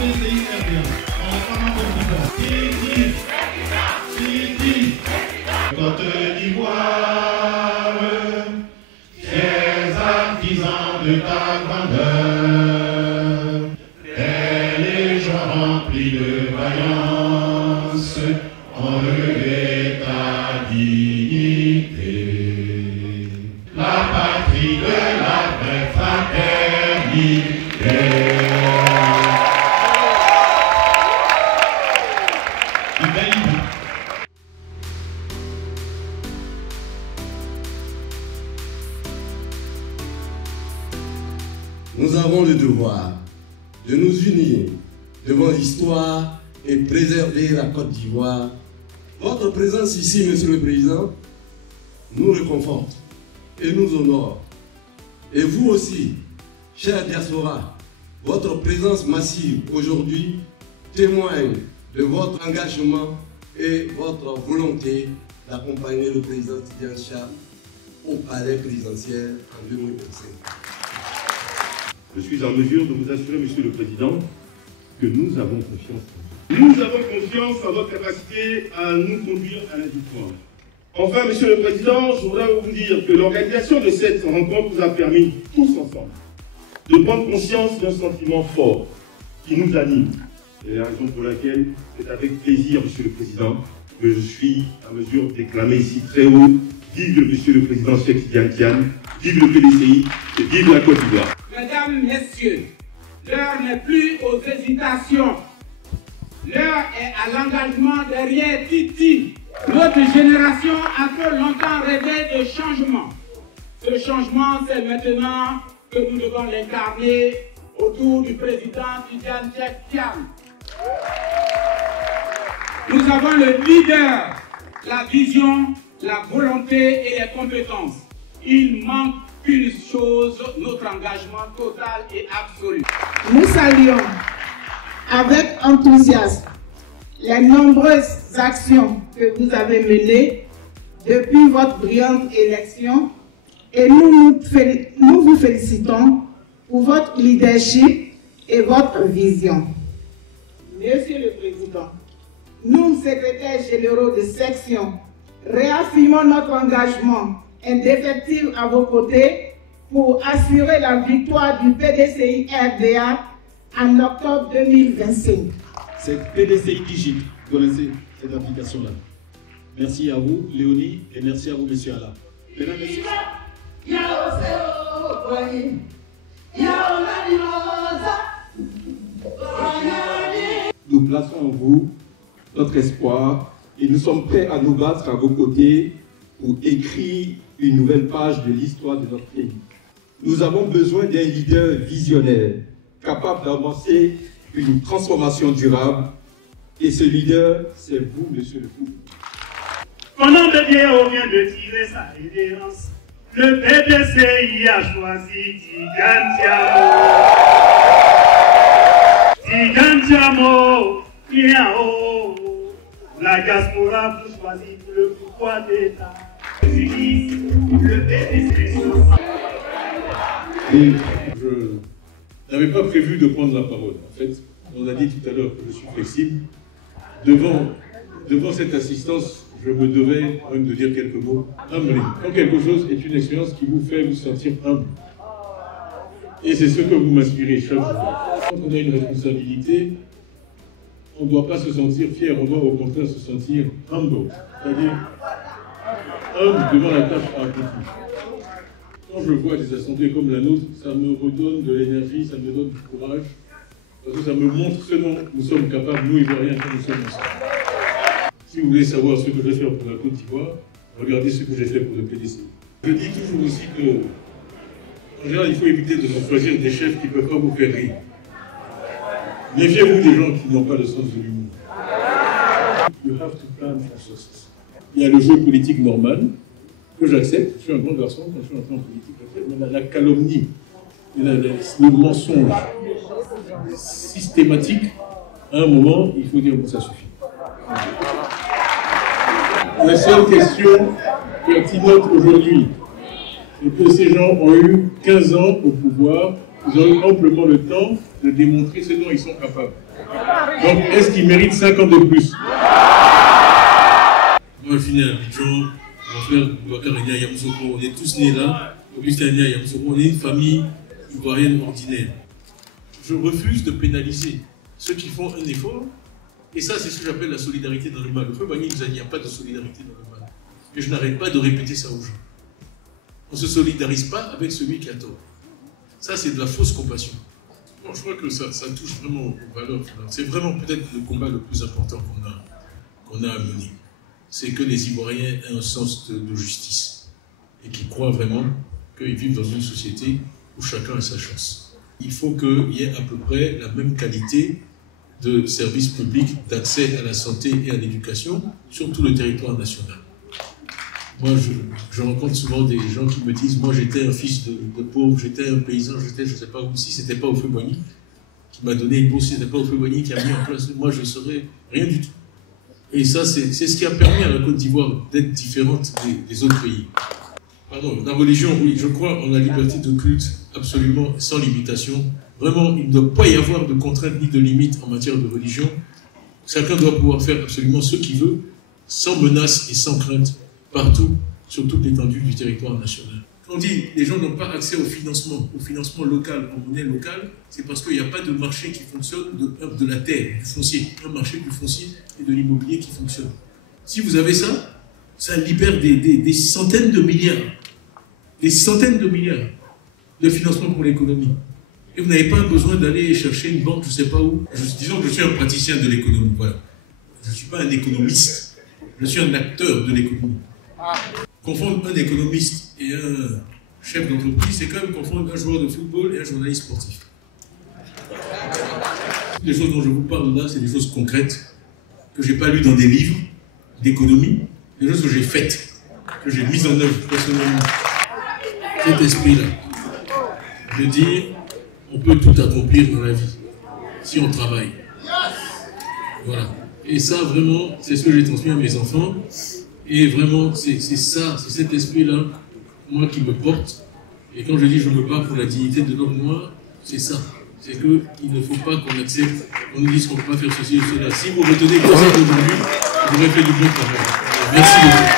PDCI-RDA. On n'a pas mal de Sidi. Côte d'Ivoire, fiers artisans de ta grandeur, les légions remplies de vaillance ont relevé ta dignité. La patrie de la vraie fraternité. Nous avons le devoir de nous unir devant l'histoire et préserver la Côte d'Ivoire. Votre présence ici, Monsieur le Président, nous réconforte et nous honore. Et vous aussi, chère diaspora, votre présence massive aujourd'hui témoigne de votre engagement et votre volonté d'accompagner le président Tidiane Chia au palais présidentiel en 2025. Je suis en mesure de vous assurer, Monsieur le Président, que nous avons confiance en vous. Nous avons confiance en votre capacité à nous conduire à la victoire. Enfin, Monsieur le Président, je voudrais vous dire que l'organisation de cette rencontre nous a permis, tous ensemble, de prendre conscience d'un sentiment fort qui nous anime. C'est la raison pour laquelle c'est avec plaisir, Monsieur le Président, que je suis en mesure de déclamer ici très haut: vive le Monsieur le Président Cheikh Tidiane Chia, vive le PDCI et vive la Côte d'Ivoire. Mesdames, Messieurs, l'heure n'est plus aux hésitations. L'heure est à l'engagement derrière Titi. Notre génération a trop longtemps rêvé de changement. Ce changement, c'est maintenant que nous devons l'incarner autour du président Tidiane Chia. Nous avons le leader, la vision, la volonté et les compétences. Il manque une chose, notre engagement total et absolu. Nous saluons avec enthousiasme les nombreuses actions que vous avez menées depuis votre brillante élection et nous vous félicitons pour votre leadership et votre vision. Monsieur le Président, nous, secrétaires généraux de section, réaffirmons notre engagement indéfectible à vos côtés pour assurer la victoire du PDCI-RDA en octobre 2025. C'est PDCI Digit, vous connaissez cette application-là. Merci à vous, Léonie, et merci à vous, Monsieur Alla. Mesdames, Messieurs. Nous plaçons en vous notre espoir et nous sommes prêts à nous battre à vos côtés pour écrire une nouvelle page de l'histoire de notre pays. Nous avons besoin d'un leader visionnaire, capable d'avancer une transformation durable. Et ce leader, c'est vous, Monsieur le Président. Au nom de Dieu, on vient de tirer sa révérence. Le PDCI a choisi Tidiane Chia. Tidiane Chia, bien haut. La diaspora vous choisit le pouvoir d'État. Le PDCI. Et je n'avais pas prévu de prendre la parole. En fait, on a dit tout à l'heure que je suis flexible. Devant cette assistance, je me devais même de dire quelques mots humbling. Quand quelque chose est une expérience qui vous fait vous sentir humble. Et c'est ce que vous m'inspirez chaque jour. Quand on a une responsabilité, on ne doit pas se sentir fier, on doit au contraire se sentir humble. C'est-à-dire humble devant la tâche à accomplir. Quand je vois des assemblées comme la nôtre, ça me redonne de l'énergie, ça me donne du courage, parce que ça me montre ce dont nous sommes capables, nous Ivoiriens, quand nous sommes ensemble. Si vous voulez savoir ce que je vais faire pour la Côte d'Ivoire, regardez ce que j'ai fait pour le PDC. Je dis toujours aussi que, en général, il faut éviter de se choisir des chefs qui ne peuvent pas vous faire rire. Méfiez-vous des gens qui n'ont pas le sens de l'humour. You have to plan for success. Il y a le jeu politique normal, que j'accepte. Je suis un grand garçon, quand je suis entré en politique, mais la calomnie, le mensonge systématique, à un moment, il faut dire que ça suffit. La seule question pertinente aujourd'hui est que ces gens ont eu 15 ans au pouvoir ils auront amplement le temps de démontrer ce dont ils sont capables. Donc, est-ce qu'ils méritent 5 ans de plus? Moi, je suis né à Abidjan, mon frère Boubacar est né à Yamoussoukro, on est tous nés là, Augustin est né à Yamoussoukro, on est une famille ivoirienne ordinaire. Je refuse de pénaliser ceux qui font un effort, et ça, c'est ce que j'appelle la solidarité dans le mal. Le frère Bagny nous a dit, il n'y a pas de solidarité dans le mal. Et je n'arrête pas de répéter ça aux gens. On ne se solidarise pas avec celui qui a tort. Ça, c'est de la fausse compassion. Bon, je crois que ça touche vraiment aux valeurs. C'est vraiment peut-être le combat le plus important qu'on a à mener. C'est que les Ivoiriens aient un sens de justice et qu'ils croient vraiment qu'ils vivent dans une société où chacun a sa chance. Il faut qu'il y ait à peu près la même qualité de services publics, d'accès à la santé et à l'éducation sur tout le territoire national. Moi, je rencontre souvent des gens qui me disent « Moi, j'étais un fils de pauvre, j'étais un paysan, j'étais je ne sais pas où, si ce n'était pas au Feu-Boigny qui m'a donné une bourse, si ce n'était pas au Feu-Boigny qui a mis en place, moi, je ne serais rien du tout. » Et ça, c'est ce qui a permis à la Côte d'Ivoire d'être différente des autres pays. Pardon, la religion, oui, je crois en la liberté de culte, absolument, sans limitation. Vraiment, il ne doit pas y avoir de contraintes ni de limites en matière de religion. Chacun doit pouvoir faire absolument ce qu'il veut, sans menace et sans crainte, partout, sur toute l'étendue du territoire national. Quand on dit les gens n'ont pas accès au financement local, en monnaie locale, c'est parce qu'il n'y a pas de marché qui fonctionne de la terre, du foncier, un marché du foncier et de l'immobilier qui fonctionne. Si vous avez ça, ça libère des centaines de milliards, de financement pour l'économie. Et vous n'avez pas besoin d'aller chercher une banque, je ne sais pas où. Disons que je suis un praticien de l'économie, voilà. Je ne suis pas un économiste, je suis un acteur de l'économie. Confondre un économiste et un chef d'entreprise, c'est comme confondre un joueur de football et un journaliste sportif. Les choses dont je vous parle là, c'est des choses concrètes que je n'ai pas lues dans des livres d'économie, des choses que j'ai faites, que j'ai mises en œuvre personnellement. Cet esprit-là, de dire, on peut tout accomplir dans la vie, si on travaille. Voilà. Et ça, vraiment, c'est ce que j'ai transmis à mes enfants. Et vraiment, c'est ça, c'est cet esprit-là, moi, qui me porte. Et quand je dis je me bats pour la dignité de l'homme noir, c'est ça. C'est qu'il ne faut pas qu'on accepte, qu'on nous dise qu'on ne peut pas faire ceci ou cela. Si vous retenez que ça d'aujourd'hui, vous aurez fait du bon travail. Merci beaucoup.